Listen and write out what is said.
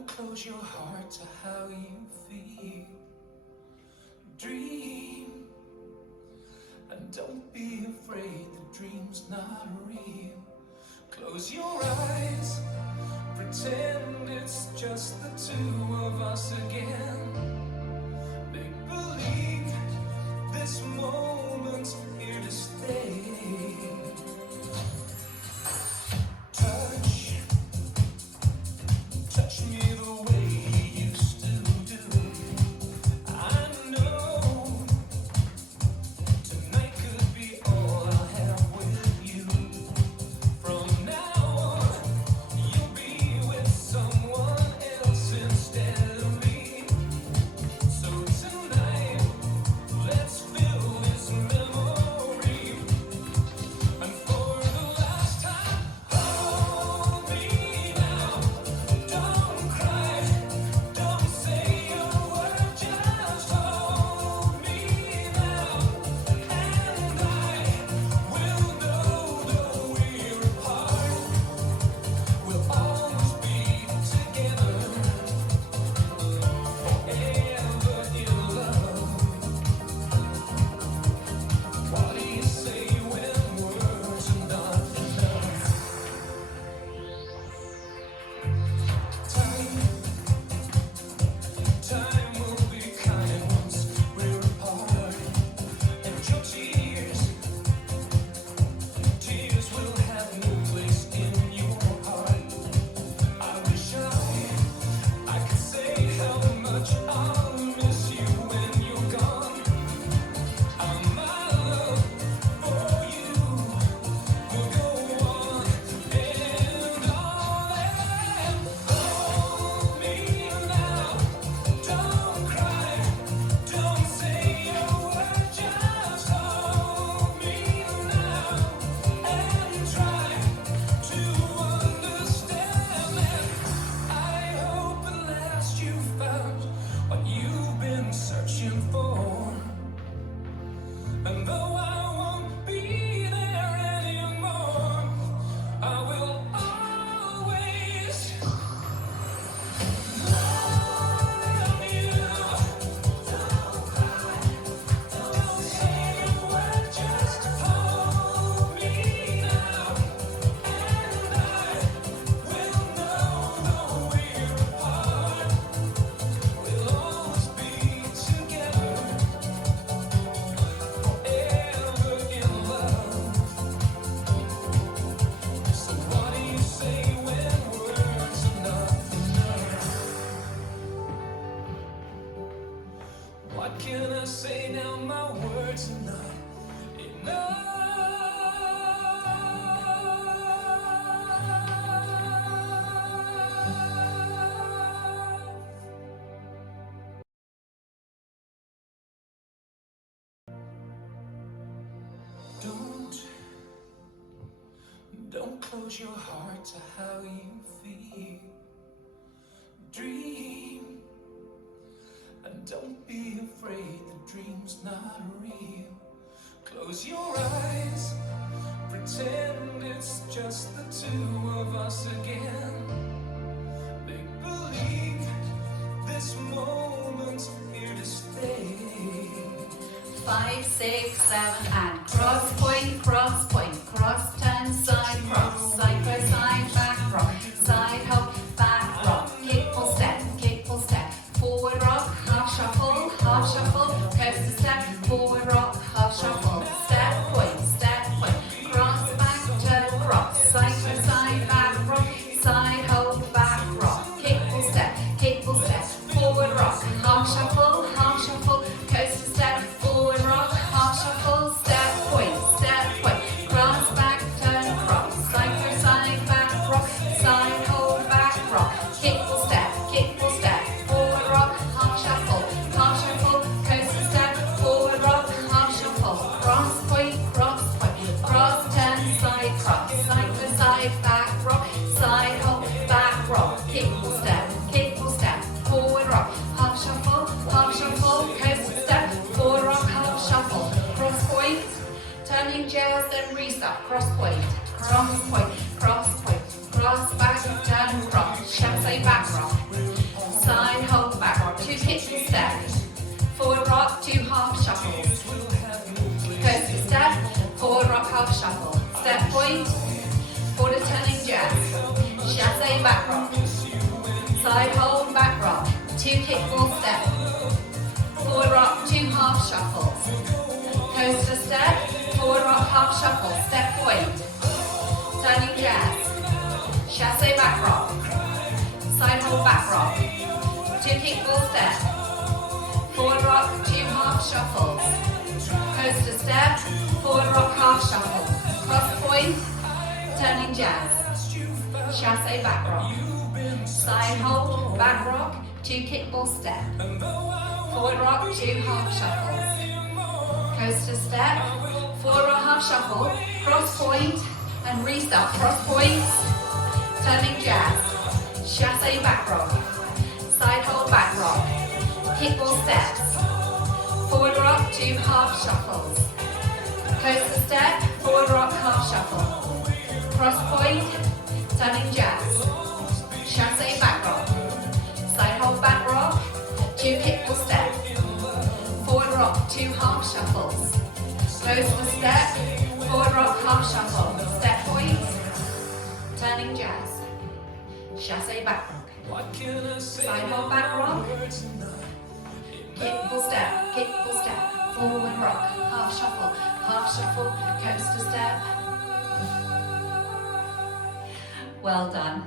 Don't close your heart to how you feel. Dream, and don't be afraid the dream's not real. Close your eyes, pretend it's just the two of us again. Make believe this moment's here to stay. Touch me the way you used to do. I know tonight could be all I'll have with you. From now on, you'll be with someone else instead of me. So tonight, let's fill this memory. And for the last time, hold me now. Don't cry, don't say a word, just hold me now. And I will know though we're apart, we'll always be together, forever in love. What do you say when words are not enough? Time will be kind once we're apart, and your tears will have no place in your heart. I wish I could say how much I'll miss you when you're gone. My love for you will go on and on. Hold me now. Don't cry, don't say a word, just hold me now and try to understand that. I hope at last you found what you've been searching for. And though I won't be there anymore, I will always love you. Don't cry, don't say a word, just hold me now. And I will know though we're apart, we'll always be together, forever in love. So what do you say when words are not enough? What can I say now? My words are not enough. Don't close your heart to how you feel. Dream, and don't be afraid the dream's not real. Close your eyes, pretend it's just the two of us again. Make believe this moment's here to stay. 5, 6, 7, and cross point, cross, turn, side, cross, side, go, side, back, rock, side, hop, back, rock, kick, pull, step, forward rock, half shuffle, coaster step, forward rock, half shuffle, step, point, cross, back, turn, cross, side, go, side, back, rock, side, hop, back, rock, kick, pull, step, forward rock, half shuffle, coaster step, forward rock, half shuffle, step, point, cross, back, turn, cross, side, go, side, back, rock, side, hold, back, rock, kick, pull, step, forward rock, half shuffle, coaster step, forward rock, half shuffle, cross, point, cross, turn, side, cross, side, go, side, back, rock, side, hold, back, rock, kick, pull, step, forward rock, half shuffle, coaster step, forward rock, half shuffle, cross point, turning jails, then restart, cross point, cross, back, turn, cross, shuffle, back rock, step, forward rock, 2 half shuffles. Coaster step, forward rock, half shuffle. Step point, forward turning jazz. Chassé back rock. Side hold, back rock. 2 kickball step. Forward rock, 2 half shuffles. Coaster step, forward rock, half shuffle. Step point, turning jazz. Chassé back rock. Side hold, back rock. 2 kickball step. Forward rock, 2 half shuffles. Coaster step, forward rock, half shuffle. Cross point, turning jazz. Chassé back rock. Side hold, back rock, 2 kickball step. Forward rock, 2 half shuffles. Coaster step, forward rock, half shuffle. Cross point and restart. Cross point, turning jazz. Chassé back rock. Side hold, back rock. Kickball steps. Forward rock, 2 half shuffles. Coaster step, forward rock, half shuffle. Cross point, turning jazz. Chassé back rock. Side hold, back rock. 2 kickball step. Forward rock, 2 half shuffles. Coaster step, forward rock, half shuffle. Step point, turning jazz. Chassé back rock. What can I say Side now? hold, back rock. Words enough. Kickball step, forward rock, half shuffle, coaster step. Well done.